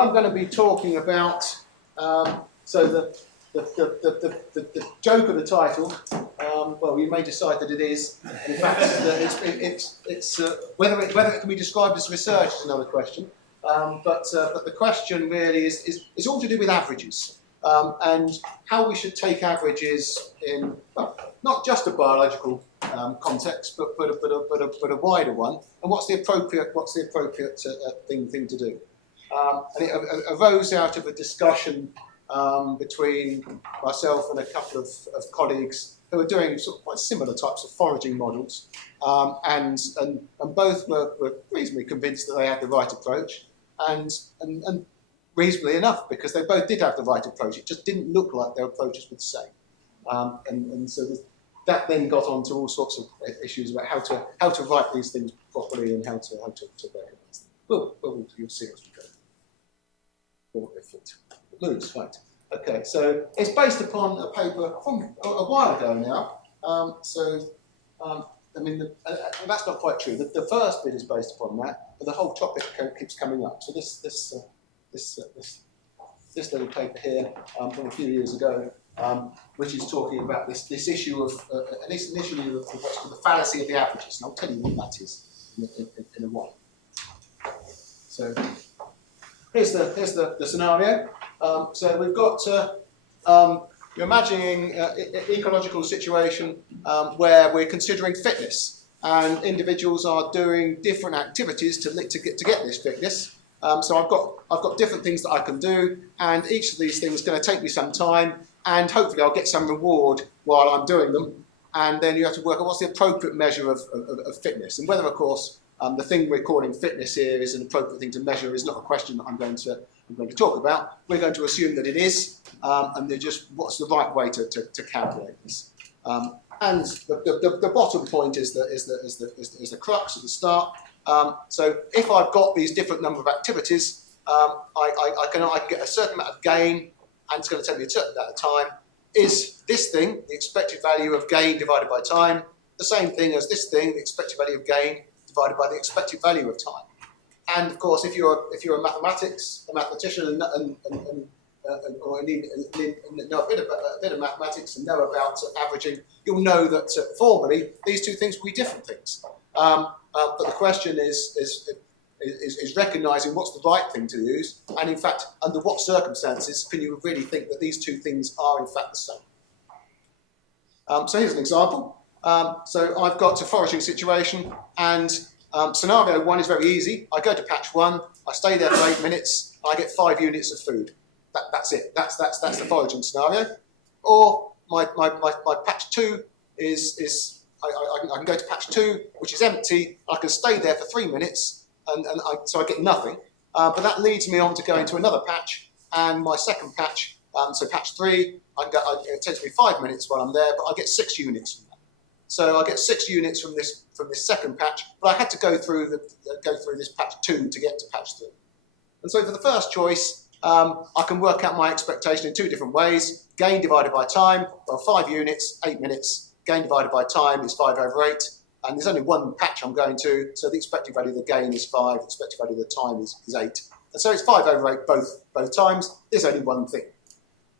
I'm going to be talking about, so the joke of the title, well, you may decide that it is. In fact, whether it can be described as research is another question. But the question really is all to do with averages and how we should take averages in, well, not just a biological context, but a wider one. And what's the appropriate thing to do? And it arose out of a discussion between myself and a couple of colleagues who were doing sort of quite similar types of foraging models, and both were reasonably convinced that they had the right approach, and reasonably enough, because they both did have the right approach. It just didn't look like their approaches were the same, and so that then got on to all sorts of issues about how to write these things properly and how to recognise them. Well, you'll see as we go. If it moves, right. Okay, so it's based upon a paper from a while ago now. I mean, that's not quite true. The first bit is based upon that, but the whole topic keeps coming up. So this little paper here from a few years ago, which is talking about this issue of at least initially of what's called the fallacy of the averages, and I'll tell you what that is in a while. So here's the scenario. So we've got you're imagining an ecological situation where we're considering fitness, and individuals are doing different activities to get this fitness. So I've got different things that I can do, and each of these things is going to take me some time, and hopefully I'll get some reward while I'm doing them. And then you have to work out what's the appropriate measure of fitness, and whether, of course, the thing we're calling fitness here is an appropriate thing to measure is not a question that I'm going to talk about. We're going to assume that it is, and they're just what's the right way to calculate this. And the bottom point is the crux at the start. So if I've got these different number of activities, I can get a certain amount of gain, and it's going to take me a certain amount of time. Is this thing, the expected value of gain divided by time, the same thing as this thing, the expected value of gain divided by the expected value of time? And of course, if you're a mathematician or know a bit of mathematics and know about averaging, you'll know that formally these two things will be different things. But the question is recognising what's the right thing to use, and in fact, under what circumstances can you really think that these two things are in fact the same? So here's an example. So I've got a foraging situation, and scenario one is very easy. I go to patch 1, I stay there for 8 minutes, I get 5 units of food. That's it. That's the foraging scenario. Or my patch 2 is I can go to patch 2, which is empty. I can stay there for 3 minutes, so I get nothing. But that leads me on to go into another patch, and my second patch, so patch 3, it takes me 5 minutes while I'm there, but I get 6 units from that. So I get 6 units from this second patch, but I had to go through this patch 2 to get to patch 3. And so for the first choice, I can work out my expectation in 2 different ways. Gain divided by time, well, 5 units, 8 minutes. Gain divided by time is 5 over 8. And there's only one patch I'm going to, so the expected value of the gain is 5, the expected value of the time is 8. And so it's 5 over 8 both times. There's only one thing.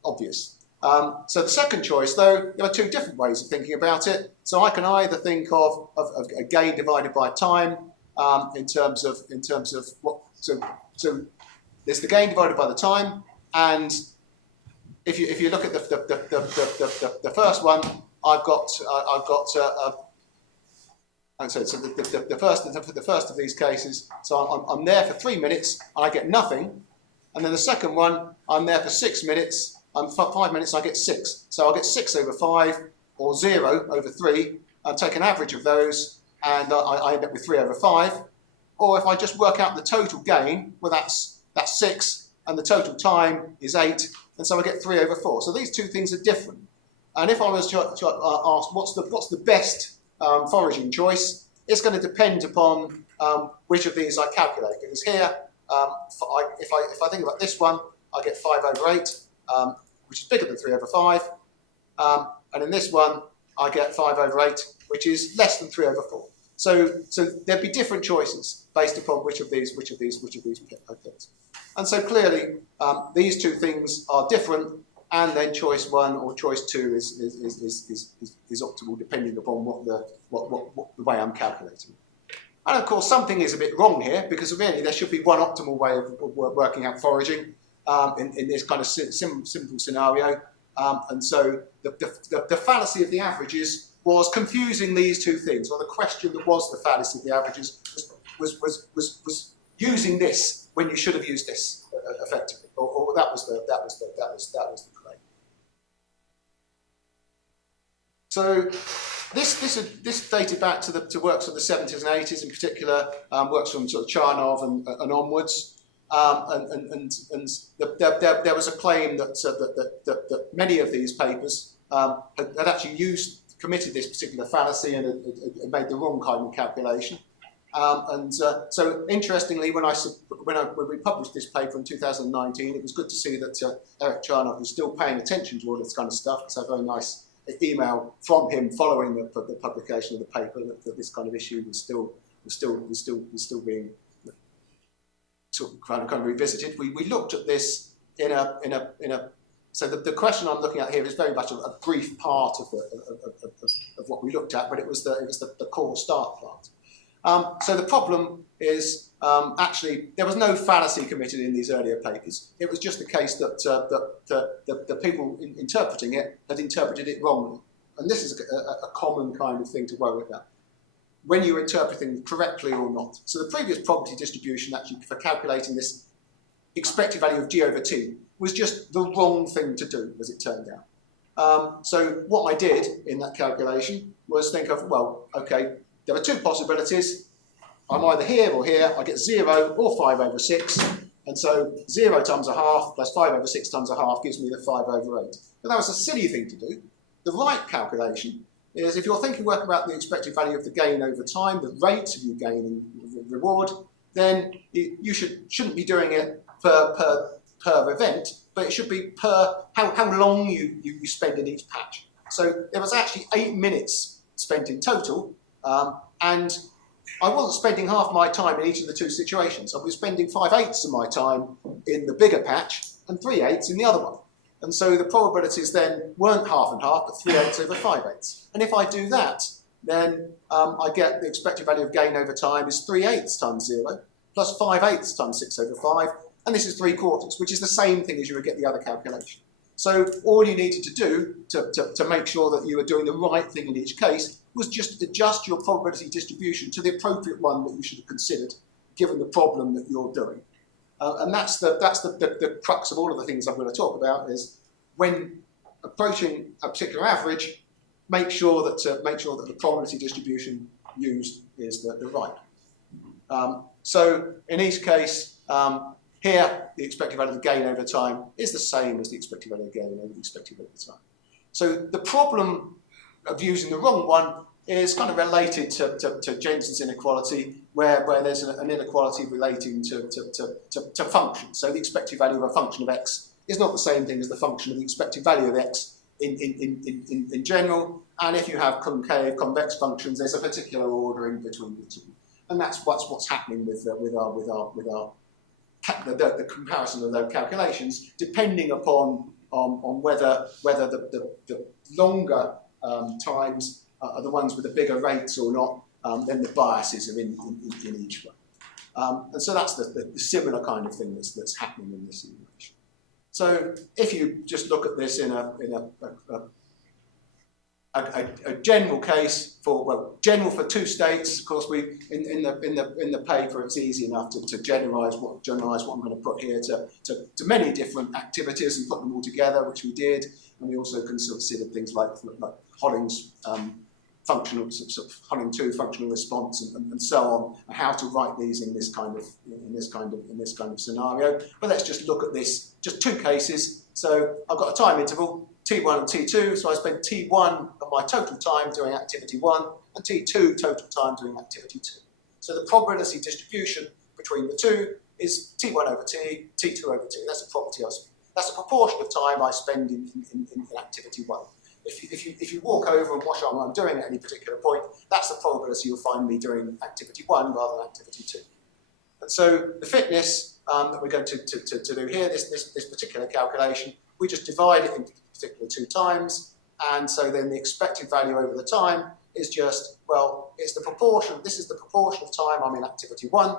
Obvious. So the second choice, though, there are 2 different ways of thinking about it. So I can either think of a gain divided by time in terms of what. So there's the gain divided by the time, and if you look at the first one, I've got and so the first of these cases. So I'm there for 3 minutes, and I get nothing, and then the second one, I'm there for 6 minutes. 5 minutes, I get 6. So I'll get 6 over 5, or 0 over 3, and take an average of those, and I end up with 3 over 5. Or if I just work out the total gain, well, that's 6, and the total time is 8, and so I get 3 over 4. So these 2 things are different. And if I was to ask what's the best foraging choice, it's going to depend upon which of these I calculate. Because here, if I think about this one, I get 5 over 8. Which is bigger than 3 over 5, and in this one I get 5 over 8, which is less than 3 over 4. So there'd be different choices based upon which of these I picked. And so clearly, these two things are different, and then choice one or choice two is optimal depending upon what the way I'm calculating. And of course, something is a bit wrong here, because really there should be one optimal way of working out foraging in this kind of simple scenario. And so the fallacy of the averages was confusing these two things, or the question that was the fallacy of the averages was using this when you should have used this effectively, or that was the claim. So this dated back to works of the 70s and 80s, in particular works from sort of Charnov and onwards, and there was a claim that many of these papers had actually committed this particular fallacy and had made the wrong kind of calculation. So interestingly, when we published this paper in 2019, it was good to see that Eric Charnov was still paying attention to all this kind of stuff. It's a very nice email from him following the publication of the paper that this kind of issue was still being sort of kind of revisited. We looked at this in a so the question I'm looking at here is very much a brief part of what we looked at, but it was the core start part. So the problem is actually there was no fallacy committed in these earlier papers. It was just the case that the people interpreting it had interpreted it wrongly. And this is a common kind of thing to worry about, when you're interpreting correctly or not. So the previous probability distribution actually for calculating this expected value of G over T was just the wrong thing to do, as it turned out. So what I did in that calculation was think of, well, okay, there are two possibilities. I'm either here or here. I get 0 or 5 over 6. And so 0 times a half plus 5 over 6 times a half gives me the 5 over 8. But that was a silly thing to do. The right calculation is, if you're working about the expected value of the gain over time, the rate of your gain and reward, then you shouldn't be doing it per event, but it should be per how long you spend in each patch. So there was actually 8 minutes spent in total, and I wasn't spending half my time in each of the two situations. I was spending 5/8 of my time in the bigger patch and 3/8 in the other one. And so the probabilities then weren't half and half, but 3/8 over 5/8. And if I do that, then I get the expected value of gain over time is 3/8 times 0 plus 5/8 times 6 over 5. And this is 3/4, which is the same thing as you would get the other calculation. So all you needed to do to make sure that you were doing the right thing in each case was just adjust your probability distribution to the appropriate one that you should have considered, given the problem that you're doing. And that's the crux of all of the things I'm going to talk about, is when approaching a particular average, make sure that the probability distribution used is the right. So in each case, here the expected value of the gain over time is the same as the expected value of gain over the expected value of time. So the problem of using the wrong one is kind of related to Jensen's inequality, where there's an inequality relating to functions. So the expected value of a function of x is not the same thing as the function of the expected value of x in general. And if you have concave, convex functions, there's a particular ordering between the two. And that's what's happening with the comparison of those calculations, depending upon whether the longer times are the ones with the bigger rates or not, then the biases are in each one. And so that's the similar kind of thing that's happening in this simulation. So if you just look at this in a general case general for two states, of course, in the paper it's easy enough to generalize what I'm going to put here to many different activities and put them all together, which we did, and we also considered things like Holling's Holling 2 functional response and so on, and how to write these in this kind of scenario. But let's just look at this, just two cases. So I've got a time interval, T1 and T2, so I spend T1 of my total time doing activity 1 and T2 total time doing activity 2. So the probability distribution between the two is T1 over T, T2 over T. That's a property that's a proportion of time I spend in activity 1. If you walk over and watch what I'm doing at any particular point, that's the probability you'll find me doing activity 1 rather than activity 2. And so the fitness that we're going to do here, this particular calculation, we just divide it into particular 2 times, and so then the expected value over the time is just, well, it's the proportion, this is the proportion of time I'm in activity 1,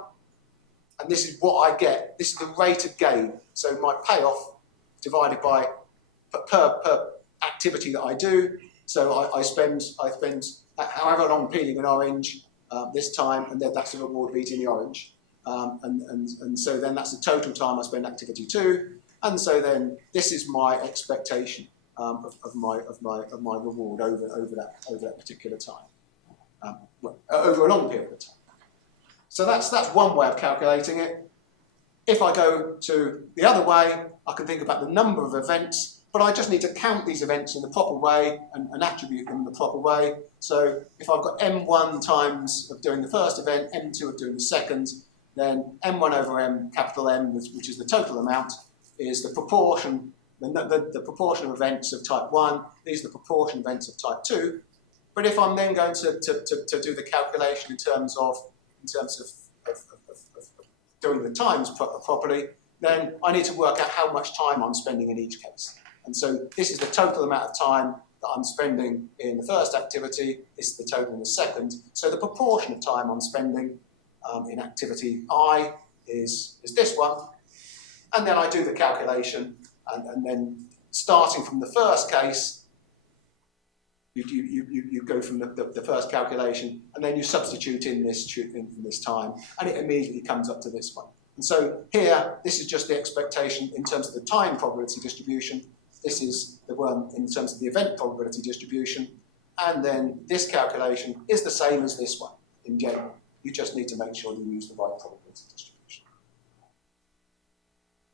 and this is what I get, this is the rate of gain, so my payoff divided by per activity that I do, so I spend however long peeling an orange this time, and then that's the reward of eating the orange. And so then that's the total time I spend activity 2, and so then this is my expectation of my reward over that particular time, over a long period of time. So that's one way of calculating it. If I go to the other way, I can think about the number of events, but I just need to count these events in the proper way and attribute them in the proper way. So if I've got m1 times of doing the first event, m2 of doing the second, then m1 over m, capital M, which is the total amount, is the proportion, the proportion of events of type 1. These are the proportion of events of type 2. But if I'm then going to do the calculation in terms of doing the times properly, then I need to work out how much time I'm spending in each case. And so this is the total amount of time that I'm spending in the first activity. This is the total in the second. So the proportion of time I'm spending in activity I is this one. And then I do the calculation, and then starting from the first case, you go from the first calculation, and then you substitute in this time, and it immediately comes up to this one. And so here, this is just the expectation in terms of the time probability distribution. This is the one in terms of the event probability distribution. And then this calculation is the same as this one in general. You just need to make sure you use the right probability distribution.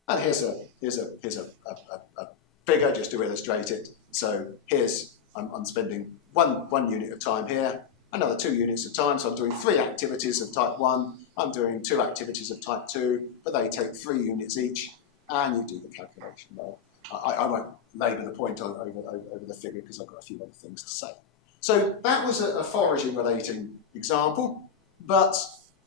And here's a figure just to illustrate it. So here's, I'm spending one unit of time here, another 2 units of time. So I'm doing 3 activities of type 1. I'm doing 2 activities of type 2, but they take 3 units each, and you do the calculation. Well, I won't labour the point over the figure because I've got a few other things to say. So that was a foraging relating example, but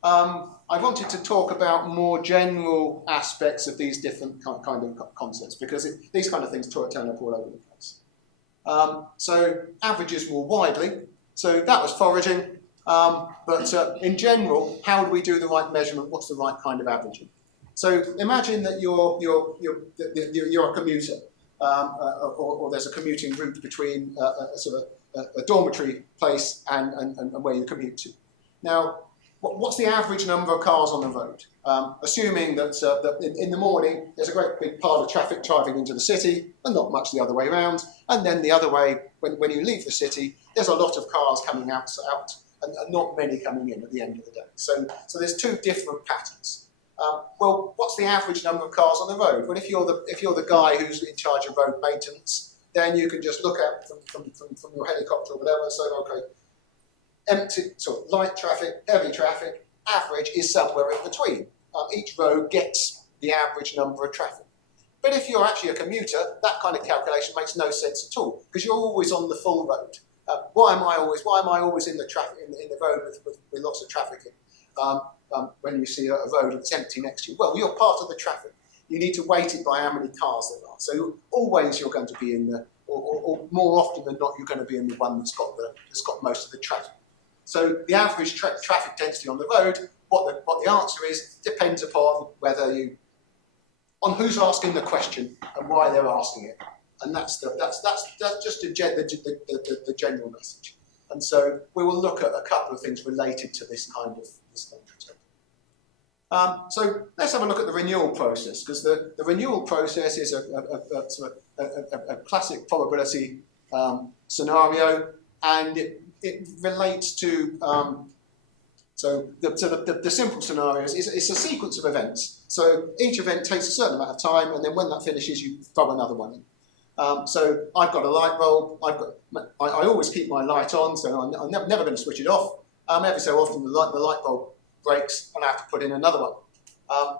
I wanted to talk about more general aspects of these different kind of concepts, because these kind of things turn up all over the place. So averages more widely. So that was foraging, but in general, how do we do the right measurement? What's the right kind of averaging? So imagine that you're a commuter, or there's a commuting route between a dormitory place and where you commute to. Now, what's the average number of cars on the road? Assuming that, in the morning there's a great big pile of traffic driving into the city, and not much the other way around. And then the other way, when you leave the city, there's a lot of cars coming out and not many coming in at the end of the day. So there's 2 different patterns. Well, what's the average number of cars on the road? Well, if you're the guy who's in charge of road maintenance, then you can just look at from your helicopter or whatever and say, okay, empty, so light traffic, heavy traffic, average is somewhere in between. Each road gets the average number of traffic. But if you're actually a commuter, that kind of calculation makes no sense at all, because you're always on the full road. Why am I always in the traffic in the road with lots of traffic in? When you see a road that's empty next to you, well, you're part of the traffic. You need to weight it by how many cars there are. So always you're going to be in the, or more often than not, you're going to be in the one that's got most of the traffic. So the average traffic density on the road, what the answer is, depends upon on who's asking the question and why they're asking it, and that's just the general message. And so we will look at a couple of things related to this kind of topic. So let's have a look at the renewal process, because the renewal process is a classic probability scenario, and it relates to the simple scenarios. It's a sequence of events. So each event takes a certain amount of time, and then when that finishes, you throw another one in. So I've got a light bulb. I always keep my light on, so I'm never going to switch it off. Every so often the light bulb breaks, and I have to put in another one.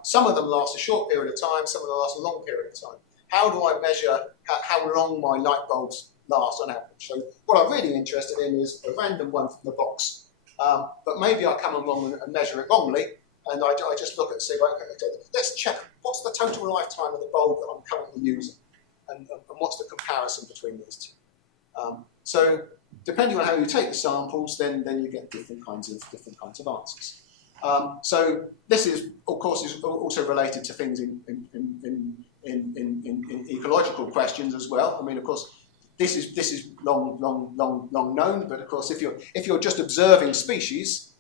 Some of them last a short period of time. Some of them last a long period of time. How do I measure how long my light bulbs last on average? So what I'm really interested in is a random one from the box. But maybe I come along and measure it wrongly, and I just look at, say, right, okay, let's check what's the total lifetime of the bulb that I'm currently using, and what's the comparison between these two. So depending on how you take the samples, then you get different kinds of answers. So this is, of course, is also related to things in ecological questions as well. I mean, of course, this is long known, but of course, if you're just observing species,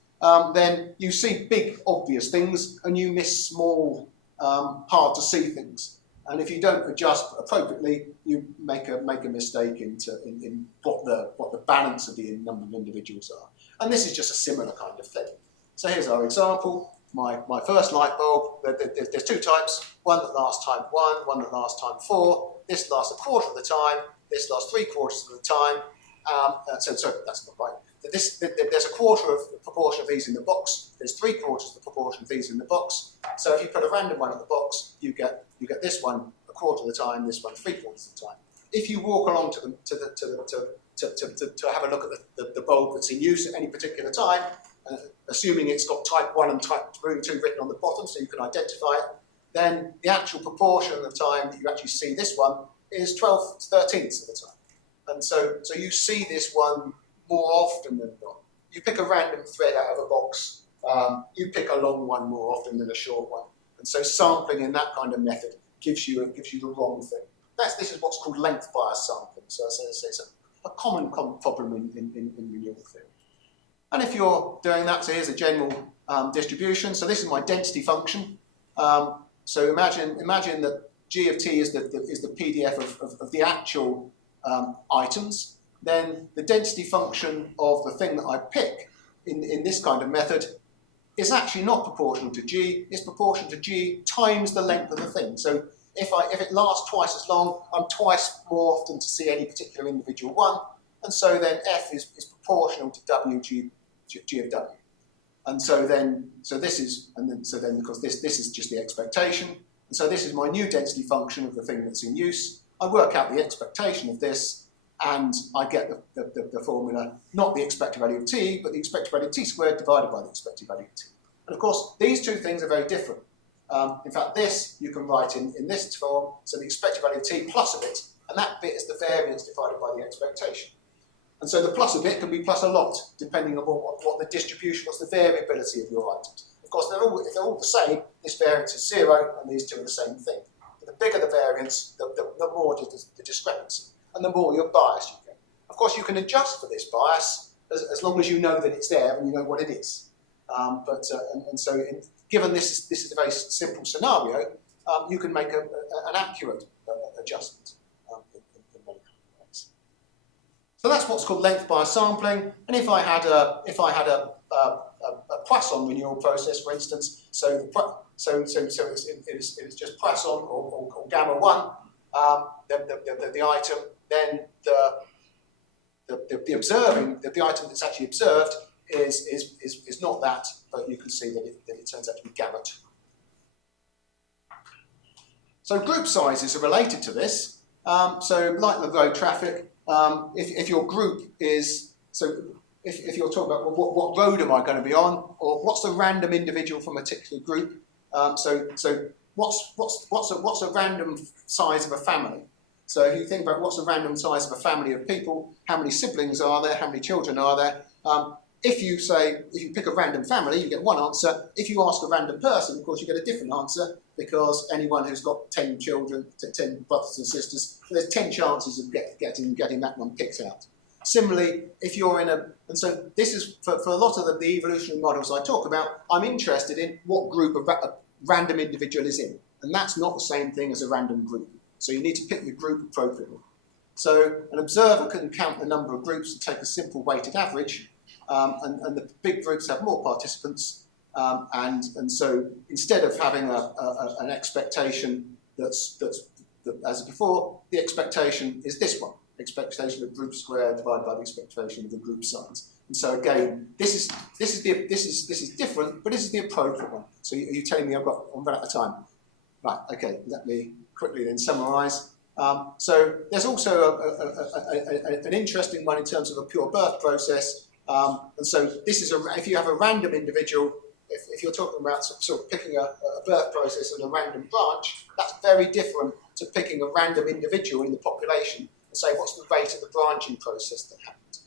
then you see big obvious things and you miss small, hard to see things. And if you don't adjust appropriately, you make a mistake in what the balance of the number of individuals are. And this is just a similar kind of thing. So here's our example. My first light bulb, there's two types, one that lasts time 1, one that lasts time 4. This lasts a quarter of the time, this lasts 3/4 of the time. So that's not right. There's a quarter of the proportion of these in the box, there's 3/4 of the proportion of these in the box. So if you put a random one in the box, you get this one a quarter of the time, this one 3/4 of the time. If you walk along to have a look at the bulb that's in use at any particular time, assuming it's got type 1 and type 2 written on the bottom so you can identify it, then the actual proportion of the time that you actually see this one is 12/13 of the time. And so you see this one more often than not. You pick a random thread out of a box, you pick a long one more often than a short one. And so sampling in that kind of method gives you the wrong thing. This is what's called length bias sampling. So it's a common problem in renewable theory. And if you're doing that, so here's a general distribution. So this is my density function. So imagine that G of t is the PDF of the actual items. Then the density function of the thing that I pick in this kind of method is actually not proportional to G. It's proportional to G times the length of the thing. So if it lasts twice as long, I'm twice more often to see any particular individual one. And so then F is proportional to W G of W. And so then because this is just the expectation, and so this is my new density function of the thing that's in use. I work out the expectation of this, and I get the formula, not the expected value of t, but the expected value of t squared divided by the expected value of t. And of course, these two things are very different. In fact, this you can write in this form, so the expected value of t plus a bit, and that bit is the variance divided by the expectation. And so the plus a bit can be plus a lot, depending on what the distribution, what's the variability of your items. Of course, if they're all the same, this variance is 0, and these two are the same thing. But the bigger the variance, the more the discrepancy, and the more your bias you get. Of course, you can adjust for this bias as long as you know that it's there and you know what it is. Given this is a very simple scenario, you can make an accurate adjustment in many ways. So that's what's called length bias sampling. And if I had a Poisson renewal process, for instance, so it was just Poisson or gamma 1, the item, then the item that's actually observed is not that, but you can see that it turns out to be gamma 2. So group sizes are related to this. So like the road traffic, if your group is, so if you're talking about what road am I going to be on, or what's the random individual from a particular group, so what's a random size of a family? So if you think about what's the random size of a family of people, how many siblings are there, how many children are there? If you pick a random family, you get one answer. If you ask a random person, of course, you get a different answer, because anyone who's got 10 children, 10 brothers and sisters, there's 10 chances of getting that one picked out. Similarly, if you're in and so this is, for a lot of the evolutionary models I talk about, I'm interested in what group a random individual is in. And that's not the same thing as a random group. So you need to pick your group appropriately. So an observer can count the number of groups and take a simple weighted average, and the big groups have more participants, and so instead of having an expectation that's as before, the expectation is this one: expectation of group squared divided by the expectation of the group size. And so again, this is different, but this is the appropriate one. So you're telling me I'm out of time. Right, okay, let me quickly then summarise. So there's also an interesting one in terms of a pure birth process. And so this is if you have a random individual if you're talking about sort of picking a birth process and a random branch, that's very different to picking a random individual in the population and say what's the rate of the branching process that happened.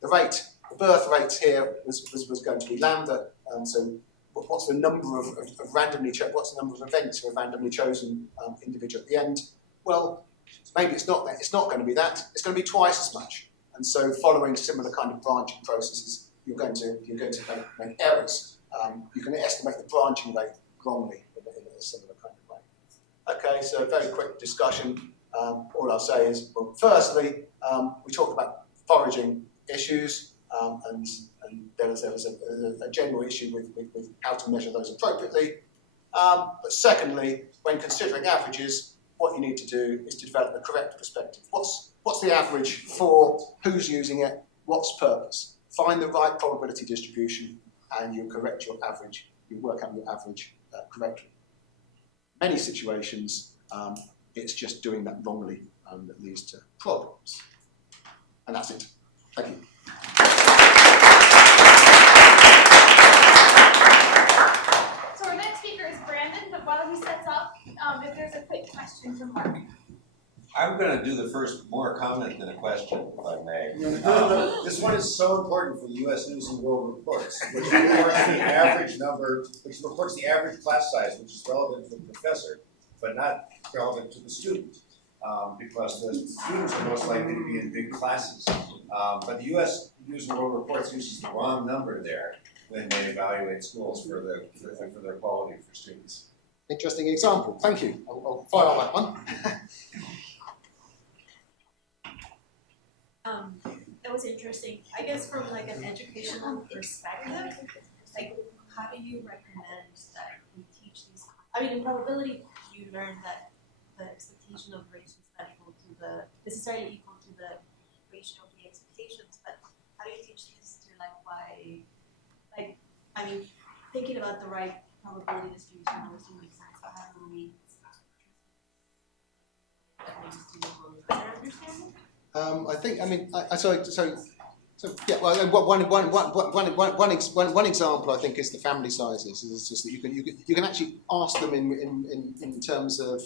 The birth rate here was going to be lambda, so what's the number of what's the number of events for a randomly chosen individual at the end? Well, maybe it's not that. It's not going to be that. It's going to be twice as much. And so, following similar kind of branching processes, you're going to make errors. You can estimate the branching rate wrongly in a similar kind of way. Okay, so a very quick discussion. All I'll say is, well, firstly, we talked about foraging issues, and there was a general issue with how to measure those appropriately. But secondly, when considering averages, what you need to do is to develop the correct perspective. What's the average for? Who's using it? What's purpose? Find the right probability distribution, and you'll correct your average. You work out your average correctly. Many situations, it's just doing that wrongly that leads to problems. And that's it. Thank you. So our next speaker is Brandon, but while he sets up, if there's a quick question from Mark. I'm going to do the first more comment than a question, if I may. This one is so important for the U.S. News and World Reports, which reports the average number, which reports the average class size, which is relevant to the professor, but not relevant to the student, because the students are most likely to be in big classes. But the U.S. News and World Reports uses the wrong number there when they evaluate schools for their quality for students. Interesting example. Thank you. I'll fire on that one. That was interesting. I guess from like an educational perspective, like how do you recommend that we teach these? I mean, in probability, you learn that the expectation of race is not equal to necessarily equal to the ratio of the expectations. But how do you teach this to I mean, thinking about the right probability distribution always makes sense. But how do we make students better understand it? I think. I mean, yeah. Well, one example I think is the family sizes. It's just that you can actually ask them in terms of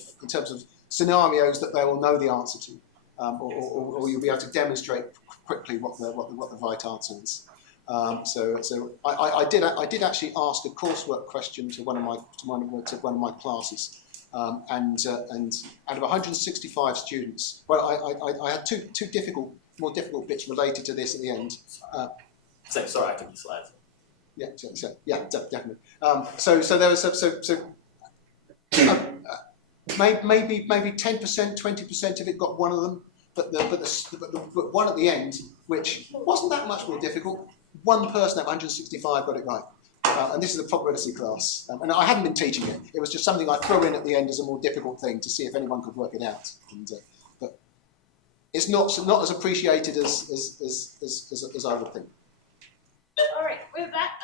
scenarios that they will know the answer to, or you'll be able to demonstrate quickly what the right answer is. So I did actually ask a coursework question to one of my classes. And out of 165 students, well, I had two more difficult bits related to this at the end. Sorry, I took the slides. Yeah, definitely. So there was maybe 10%, 20% of it got one of them, but the one at the end, which wasn't that much more difficult, one person out of 165 got it right. And this is a probability class. And I hadn't been teaching it. It was just something I threw in at the end as a more difficult thing to see if anyone could work it out. But it's not as appreciated as I would think. All right, with that,